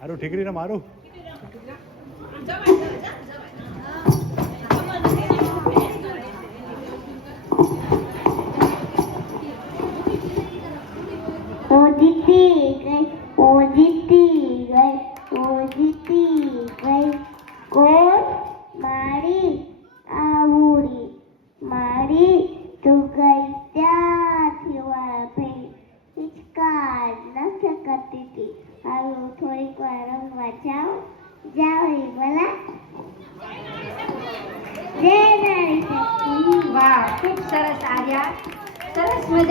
મારું ઠીકરીને મારું કોણ મારી આવડી મારી તું ગઈ ત્યાંથી વાળા ભાઈ હિચકાર નથી કરતી હતી. હવે હું થોડીક વાર રમવા જાઉં ભલા. જય નારી શક્તિ. વાહ, ખૂબ સરસ આર્યા, સરસ મજા.